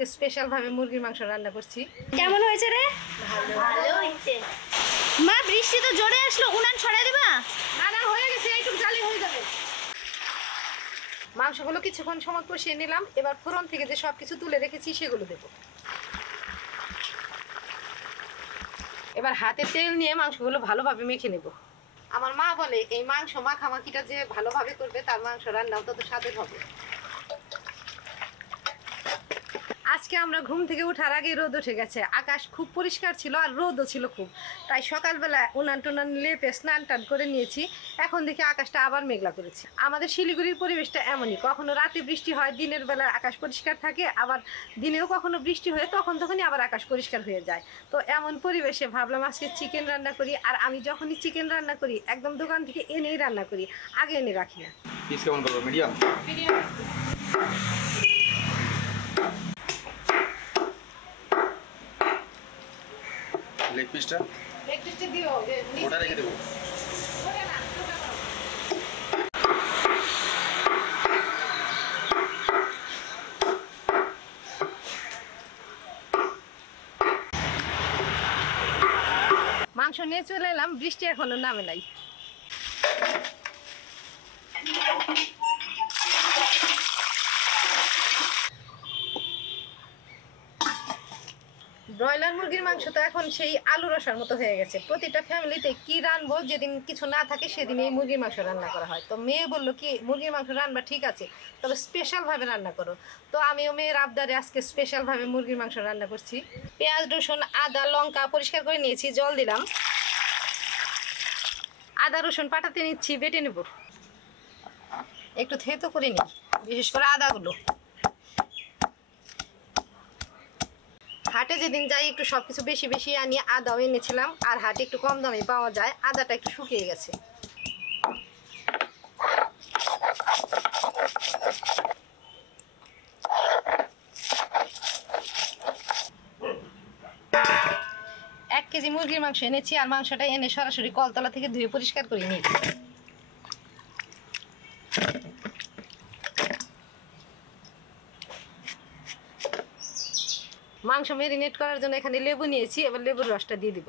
আজকে স্পেশাল ভাবে মুরগির মাংস রান্না করছি। কেমন হয়েছে রে? ভালো হয়েছে। মা বৃষ্টি তো জোরে আসলো, উনান ছড়াই দিবা? না না, হয়ে গেছে, এইটুকু জালি হয়ে যাবে। মাংসগুলো কিছুক্ষণ সময় কষিয়ে নিলাম। এবার ফোড়ন থেকে যে সবকিছু তুলে রেখেছি সেগুলো দেব। এবার হাতে তেল নিয়ে মাংসগুলো ভালোভাবে মেখে নেব। আমার মা বলে এই মাংস মাখামাখিটা যে ভালোভাবে করবে তার মাংস রান্নাও তত স্বাদের হবে। আজকে আমরা ঘুম থেকে ওঠার আগে রোদ উঠে গেছে, আকাশ খুব পরিষ্কার ছিল আর রোদও ছিল খুব। তাই সকালবেলা উনান টুনান লেপে স্নান টান করে নিয়েছি। এখন দেখি আকাশটা আবার মেঘলা করেছে। আমাদের শিলিগুড়ির পরিবেশটা এমনই, কখনো রাতে বৃষ্টি হয়, দিনের বেলা আকাশ পরিষ্কার থাকে, আবার দিনেও কখনো বৃষ্টি হয়, তখনই আবার আকাশ পরিষ্কার হয়ে যায়। তো এমন পরিবেশে ভাবলাম আজকে চিকেন রান্না করি। আর আমি যখনই চিকেন রান্না করি একদম দোকান থেকে এনেই রান্না করি, আগে এনে রাখি না। পিস কেমন করবো? মিডিয়াম? লেগ পিসটা দিও, ওটা রেখে দেবো। মাংস নিয়ে চলে এলাম, বৃষ্টি এখনো নামে নাই। ব্রয়লার মুরগির মাংস তো এখন সেই আলু রসার মতো হয়ে গেছে। প্রতিটা ফ্যামিলিতে কি রানবো, যেদিন কিছু না থাকে সেদিন এই মুরগির মাংস রান্না করা হয়। তো মেয়ে বললো কি মুরগির মাংস রান্না ঠিক আছে, তবে স্পেশালভাবে রান্না করো। তো আমিও মেয়ের আবদারে আজকে স্পেশালভাবে মুরগির মাংস রান্না করছি। পেঁয়াজ রসুন আদা লঙ্কা পরিষ্কার করে নিয়েছি, জল দিলাম। আদা রসুন পাটাতে নিচ্ছি, বেটে নেব। একটু থেতো করে নিই, বিশেষ করে আদাগুলো। হাটে যেদিন যাই একটু সবকিছু বেশি বেশি আনি, আদাও এনেছিলাম। আর হাটে একটু কম দামে পাওয়া যায়, আদাটা একটু শুকিয়ে গেছে। এক কেজি মুরগির মাংস এনেছি, আর মাংসটা এনে সরাসরি কলতলা থেকে ধুয়ে পরিষ্কার করে নিয়েছি। মাংস ম্যারিনেট করার জন্য এখানে লেবু নিয়েছি, এবার লেবুর রসটা দিয়ে দিব।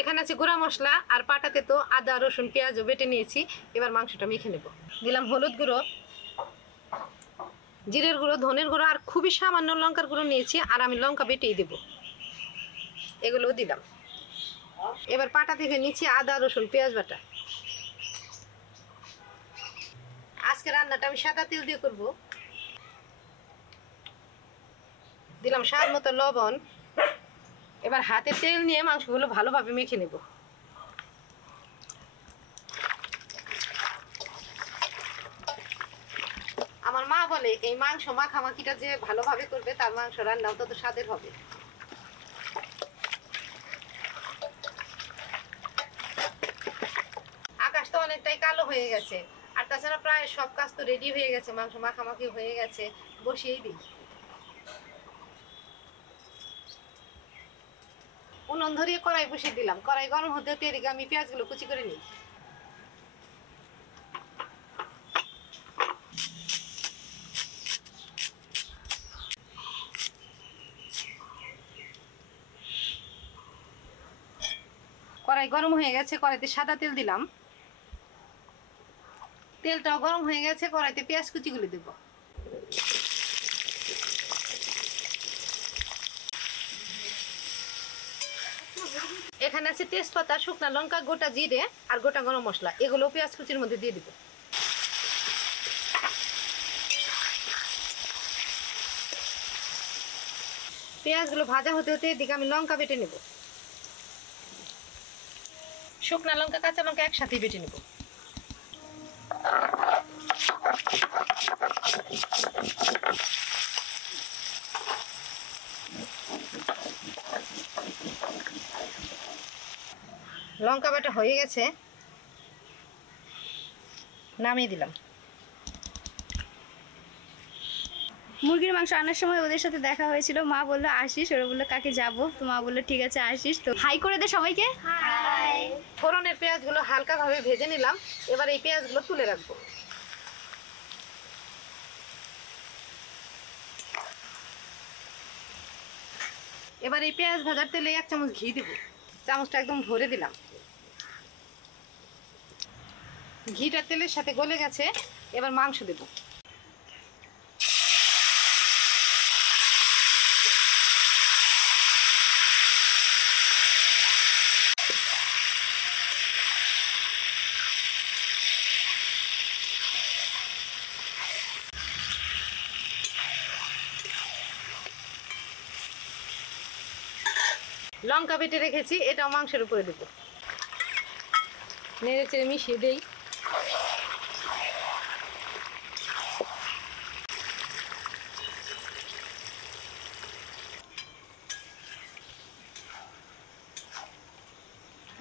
এখানে আছে গুঁড়া মশলা, আর পাটাতে তো আদা রসুন পেঁয়াজও বেটে নিয়েছি। এবার মাংসটা মেখে নেব। দিলাম হলুদ গুঁড়ো, জিরের গুঁড়ো, ধনের গুঁড়ো, আর খুবই সামান্য লঙ্কার গুঁড়ো নিয়েছি। আর আমি লঙ্কা বেটেই দেব, এগুলোও দিলাম। এবার পাটা থেকে নিচ্ছি আদা রসুন পেঁয়াজ বাটা। আজকে রান্নাটা আমি সাদা তেল দিয়ে করব। দিলাম স্বাদ মতো লবণ। এবার হাতে তেল নিয়ে মাংসগুলো ভালোভাবে মেখে নেব। আমার মা বলে এই মাংস মাখামাখিটা যে ভালোভাবে করবে তার মাংস রান্নাও তত স্বাদের হবে। আকাশ তো অনেকটাই কালো হয়ে গেছে, আর তাছাড়া প্রায় সব কাজ তো রেডি হয়ে গেছে, মাংস মাখামাখি হয়ে গেছে, বসিয়েই দিই। উনুন ধরিয়ে কড়াই বসিয়ে দিলাম। কড়াই গরম হতে হতে এদিকে আমি পেঁয়াজগুলো কুচি করে নিই। কড়াই গরম হয়ে গেছে, কড়াইতে সাদা তেল দিলাম। তেলটাও গরম হয়ে গেছে, কড়াইতে পেঁয়াজ কুচিগুলো দেব। এখানে আছে তেজপাতা, শুকনা লঙ্কা, গোটা জিরে আর গোটা গরম মশলা, এগুলো পেঁয়াজ কুচির মধ্যে দিয়ে দিব। পেঁয়াজগুলো ভাজা হতে হতে এদিকে আমি লঙ্কা বেটে নেব। শুকনা লঙ্কা কাঁচা লঙ্কা একসাথে বেটে নেব। লঙ্কা বাটা হয়ে গেছে, নামিয়ে দিলাম। মুরগির মাংস আনার সময় ওদের সাথে দেখা হয়েছিল, মা বললো আসিস, ওরা বললো কাকে যাবো, তো মা বললো ঠিক আছে আসিস। তো হাই করে দে সবাইকে। ফোড়নের পেঁয়াজগুলো হালকা ভাবে ভেজে নিলাম। এবার এই পেঁয়াজগুলো তুলে রাখবো। এবার এই পেঁয়াজ ভাজার তেলে 1 চামচ ঘি দেব। চামচটা একদম ভরে দিলাম। ঘিটা তেলের সাথে গলে গেছে, এবার মাংস দেব। লঙ্কা বেটে রেখেছি, এটাও মাংসের উপরে দেব। নেড়ে চেড়ে মিশিয়ে দেই।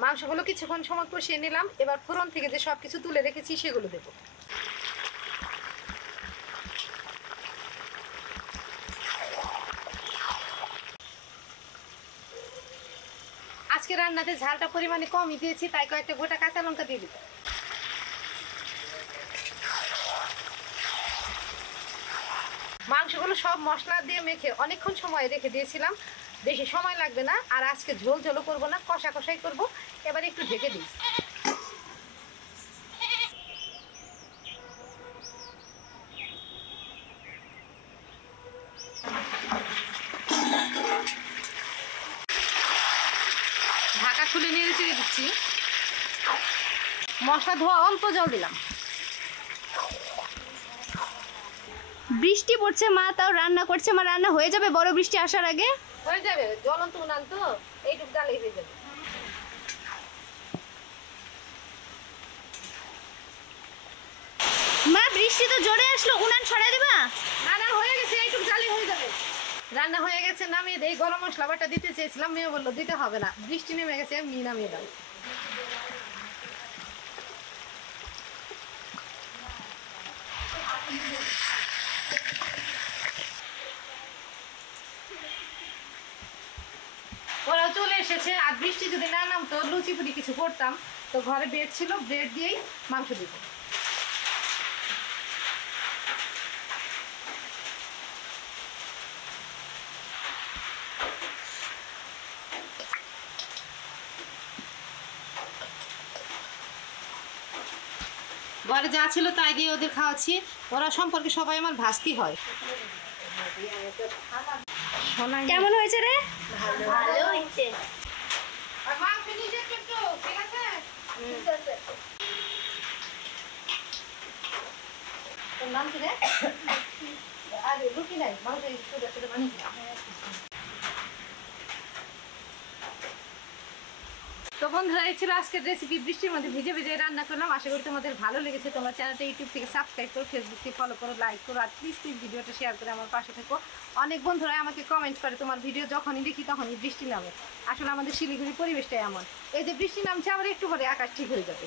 মাংসগুলো কিছুক্ষণ সময় কষিয়ে নিলাম। এবার ফোড়ন থেকে যে সব কিছু তুলে রেখেছি সেগুলো দেব। আজকে রান্নাতে ঝালটা পরিমাণে কমই দিয়েছি, তাই কয়েকটা গোটা কাঁচা লঙ্কা দিয়ে দিব। মাংসগুলো সব মশলা দিয়ে মেখে অনেকক্ষণ সময় রেখে দিয়েছিলাম, বেশি সময় লাগবে না। আর আজকে ঝোল ঝোলও করবো না, কষা কষাই করবো। এবার একটু ঢেকে দিই। ঢাকা খুলে নেড়ে চেড়ে দিচ্ছি। মশলা ধোয়া অল্প জল দিলাম। বৃষ্টি পড়ছে, মা তাও রান্না করছে। মা রান্না হয়ে যাবে বড় বৃষ্টি আসার আগে? হয়ে যাবে, জ্বলন্ত উনান তো, এইটুকু জালেই হয়ে যাবে। মা বৃষ্টি তো জোরে আসলো, উনান সরাই দিবা? না না, হয়ে গেছে, এইটুকু জালেই হয়ে যাবে। রান্না হয়ে গেছে, নামিয়ে দেই। গরম মশলা বাটা দিতে চেয়েছিলাম, মেয়ে বললো দিতে হবে না, বৃষ্টি নেমে গেছে, এমনি নামিয়ে দাও। ওরাও চলে এসেছে। আর বৃষ্টি যদি না নামতো লুচি পুরি কিছু করতাম। তো ঘরে ব্রেড ছিল, ব্রেড দিয়েই মাংস দিব। ঘরে যা ছিল তাই দিয়ে ওদের খাওয়াচ্ছি। ওরা সম্পর্কে সবাই আমার ভাস্তি হয়। কেমন হয়েছে রে? ভালো হয়েছে। আর মাংস নিচে একটু, ঠিক আছে? তোর নাম কি রে? আরে রুটি নাই, মাংস ছোট ছোট বানিয়ে। তো বন্ধুরা, এই ছিল আজকের রেসিপি। বৃষ্টির মধ্যে ভিজে ভিজে রান্না করলাম। আশা করি তোমাদের ভালো লেগেছে। তোমার চ্যানেলটা ইউটিউব থেকে সাবস্ক্রাইব করো, ফেসবুক থেকে ফলো করো, লাইক করো। আর প্লিজ ভিডিওটা শেয়ার করে আমার পাশে থেকো। অনেক বন্ধুরাই আমাকে কমেন্ট করে তোমার ভিডিও যখনই দেখি তখনই বৃষ্টি নামে। আসলে আমাদের শিলিগুড়ির পরিবেশটাই এমন। এই যে বৃষ্টি নামছে, আবার একটু পরে আকাশ ঠিক হয়ে যাবে।